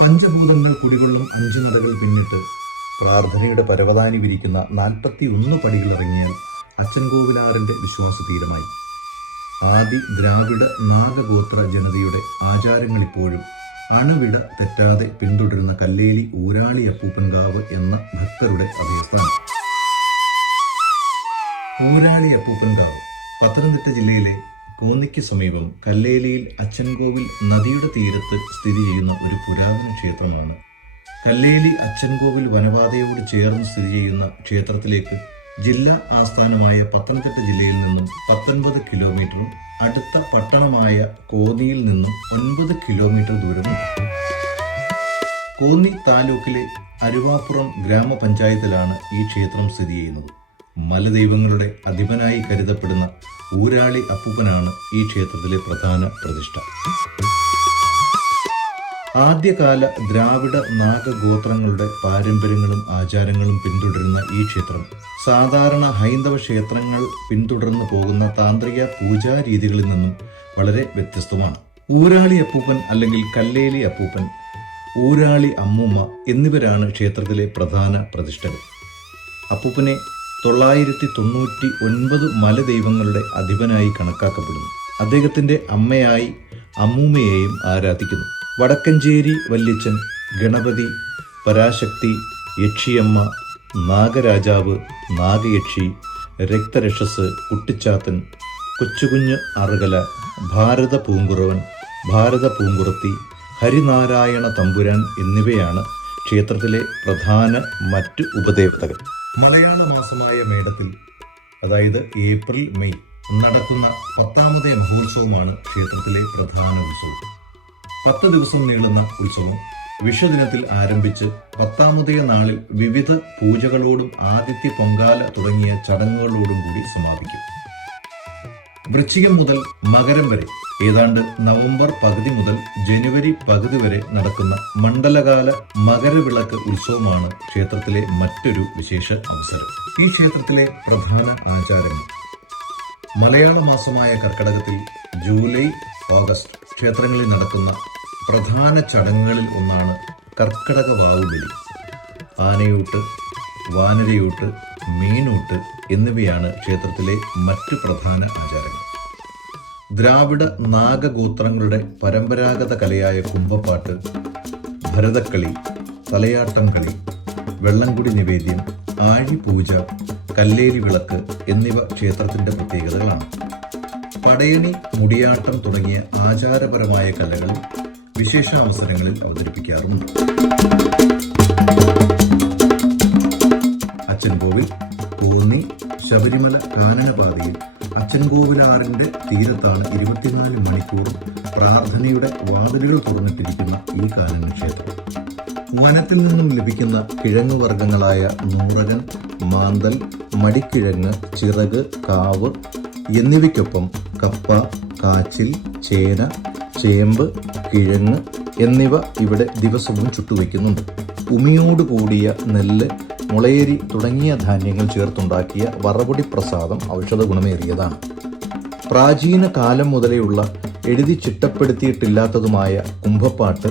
പഞ്ചഭൂതങ്ങൾ കുടികൊള്ളും 5 നടകൾ പിന്നിട്ട് പ്രാർത്ഥനയുടെ പരവതാനി വിരിക്കുന്ന 41 പടികൾ ഇറങ്ങിയാൽ അച്ചൻകോവിലാറിന്റെ വിശ്വാസതീരമായി. ആദി ദ്രാവിഡ നാഗഗോത്ര ജനതയുടെ ആചാരങ്ങൾ ഇപ്പോഴും അണുവിട തെറ്റാതെ പിന്തുടരുന്ന കല്ലേലി ഊരാളി അപ്പൂപ്പൻകാവ് എന്ന ഭക്തരുടെ അഭയസ്ഥാനം. ഊരാളി അപ്പൂപ്പൻകാവ് പത്തനംതിട്ട ജില്ലയിലെ കോന്നിക്ക് സമീപം കല്ലേലിയിൽ അച്ചൻകോവിൽ നദിയുടെ തീരത്ത് സ്ഥിതി ചെയ്യുന്ന ഒരു പുരാതന ക്ഷേത്രമാണ്. കല്ലേലി അച്ചൻകോവിൽ വനപാതയോട് ചേർന്ന് സ്ഥിതി ചെയ്യുന്ന ക്ഷേത്രത്തിലേക്ക് ജില്ലാ ആസ്ഥാനമായ പത്തനംതിട്ട ജില്ലയിൽ നിന്നും 19 കിലോമീറ്ററും അടുത്ത പട്ടണമായ കോന്നിയിൽ നിന്നും 9 കിലോമീറ്റർ ദൂരമുണ്ട്. കോന്നി താലൂക്കിലെ അരുവാപ്പുറം ഗ്രാമപഞ്ചായത്തിലാണ് ഈ ക്ഷേത്രം സ്ഥിതി ചെയ്യുന്നത്. മലദൈവങ്ങളുടെ അധിപനായി കരുതപ്പെടുന്ന ഊരാളി അപ്പൂപ്പനാണ് ഈ ക്ഷേത്രത്തിലെ പ്രധാന പ്രതിഷ്ഠ. ആദ്യകാല ദ്രാവിഡ നാഗഗോത്രങ്ങളുടെ പാരമ്പര്യങ്ങളും ആചാരങ്ങളും പിന്തുടരുന്ന ഈ ക്ഷേത്രം സാധാരണ ഹൈന്ദവ ക്ഷേത്രങ്ങൾ പിന്തുടർന്നു പോകുന്ന താന്ത്രിക പൂജാരീതികളിൽ നിന്നും വളരെ വ്യത്യസ്തമാണ്. ഊരാളി അപ്പൂപ്പൻ അല്ലെങ്കിൽ കല്ലേലി അപ്പൂപ്പൻ, ഊരാളി അമ്മൂമ്മ എന്നിവരാണ് ക്ഷേത്രത്തിലെ പ്രധാന പ്രതിഷ്ഠകൾ. അപ്പൂപ്പനെ 999 മലദൈവങ്ങളുടെ അധിപനായി കണക്കാക്കപ്പെടുന്നു. അദ്ദേഹത്തിന്റെ അമ്മയായി അമ്മൂമ്മയെയും ആരാധിക്കുന്നു. വടക്കഞ്ചേരി വല്യച്ഛൻ, ഗണപതി, പരാശക്തി, യക്ഷിയമ്മ, നാഗരാജാവ്, നാഗയക്ഷി, രക്തരക്ഷസ്, കുട്ടിച്ചാത്തൻ, കൊച്ചുകുഞ്ഞ് അറുകല, ഭാരത പൂങ്കുറവൻ, ഭാരത പൂങ്കുറത്തി, ഹരിനാരായണ തമ്പുരാൻ എന്നിവയാണ് ക്ഷേത്രത്തിലെ പ്രധാന മറ്റു ഉപദേവതകൾ. മലയാള മാസമായ മേടത്തിൽ, അതായത് ഏപ്രിൽ മെയ് നടക്കുന്ന 10ാമത്തെ മഹോത്സവമാണ് ക്ഷേത്രത്തിലെ പ്രധാന ഉത്സവം. 10 ദിവസം നീളുന്ന ഉത്സവം വിഷുദിനത്തിൽ ആരംഭിച്ച് 10ാമതേ നാളിൽ വിവിധ പൂജകളോടും ആദിത്യ പൊങ്കാല തുടങ്ങിയ ചടങ്ങുകളോടും കൂടി സമാപിക്കും. വൃശ്ചികം മുതൽ മകരം വരെ, ഏതാണ്ട് നവംബർ പകുതി മുതൽ ജനുവരി പകുതി വരെ നടക്കുന്ന മണ്ഡലകാല മകരവിളക്ക് ഉത്സവമാണ് ക്ഷേത്രത്തിലെ മറ്റൊരു വിശേഷ അവസരം. ഈ ക്ഷേത്രത്തിലെ പ്രധാന ആചാരങ്ങൾ: മലയാള മാസമായ കർക്കടകത്തിൽ ജൂലൈ, ഓഗസ്റ്റ് ക്ഷേത്രങ്ങളിൽ നടക്കുന്ന പ്രധാന ചടങ്ങുകളിൽ ഒന്നാണ് കർക്കടക വാവുബലി. ആനയൂട്ട്, വാനരയൂട്ട്, മീനൂട്ട് എന്നിവയാണ് ക്ഷേത്രത്തിലെ മറ്റു പ്രധാന ആചാരങ്ങൾ. ദ്രാവിഡ നാഗഗോത്രങ്ങളുടെ പരമ്പരാഗത കലയായ കുംഭപ്പാട്ട്, ഭരതക്കളി, തലയാട്ടം കളി, വെള്ളംകുടി നിവേദ്യം, ആഴിപൂജ, കല്ലേലി വിളക്ക് എന്നിവ ക്ഷേത്രത്തിന്റെ പ്രത്യേകതകളാണ്. പടയണി, മുടിയാട്ടം തുടങ്ങിയ ആചാരപരമായ കലകൾ വിശേഷാവസരങ്ങളിൽ അവതരിപ്പിക്കാറുണ്ട്. അച്ചൻകോവിൽ, കോന്നി, ശബരിമല കാനനപാതയിൽ അച്ചൻകോവിലാറിന്റെ തീരത്താണ് 24 മണിക്കൂറും പ്രാർത്ഥനയുടെ വാതിലുകൾ തുറന്നിട്ടിരിക്കുന്ന ഈ കാനന ക്ഷേത്രം. വനത്തിൽ നിന്നും ലഭിക്കുന്ന കിഴങ്ങുവർഗ്ഗങ്ങളായ നൂറകൻ, മാന്തൽ, മടിക്കിഴങ്ങ്, ചിറക്, കാവ് എന്നിവയ്ക്കൊപ്പം കപ്പ, കാച്ചിൽ, ചേന, ചേമ്പ്, കിഴങ്ങ് എന്നിവ ഇവിടെ ദിവസവും ചുട്ടുവയ്ക്കുന്നുണ്ട്. ഉമിയോട് കൂടിയ നെല്ല്, മുളയരി തുടങ്ങിയ ധാന്യങ്ങൾ ചേർത്തുണ്ടാക്കിയ വറപൊടി പ്രസാദം ഔഷധ ഗുണമേറിയതാണ്. പ്രാചീന കാലം മുതലേയുള്ള എഴുതി ചിട്ടപ്പെടുത്തിയിട്ടില്ലാത്തതുമായ കുംഭപ്പാട്ട്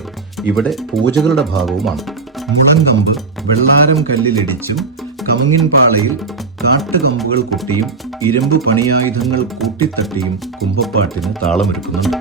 ഇവിടെ പൂജകളുടെ ഭാഗവുമാണ്. മുളങ്കമ്പ് വെള്ളാരം കല്ലിലിടിച്ചും കമുങ്ങിൻപാളയിൽ കാട്ടുകമ്പുകൾ കുട്ടിയും ഇരുമ്പ് പണിയായുധങ്ങൾ കൂട്ടിത്തട്ടിയും കുംഭപ്പാട്ടിന് താളമൊരുക്കുന്നുണ്ട്.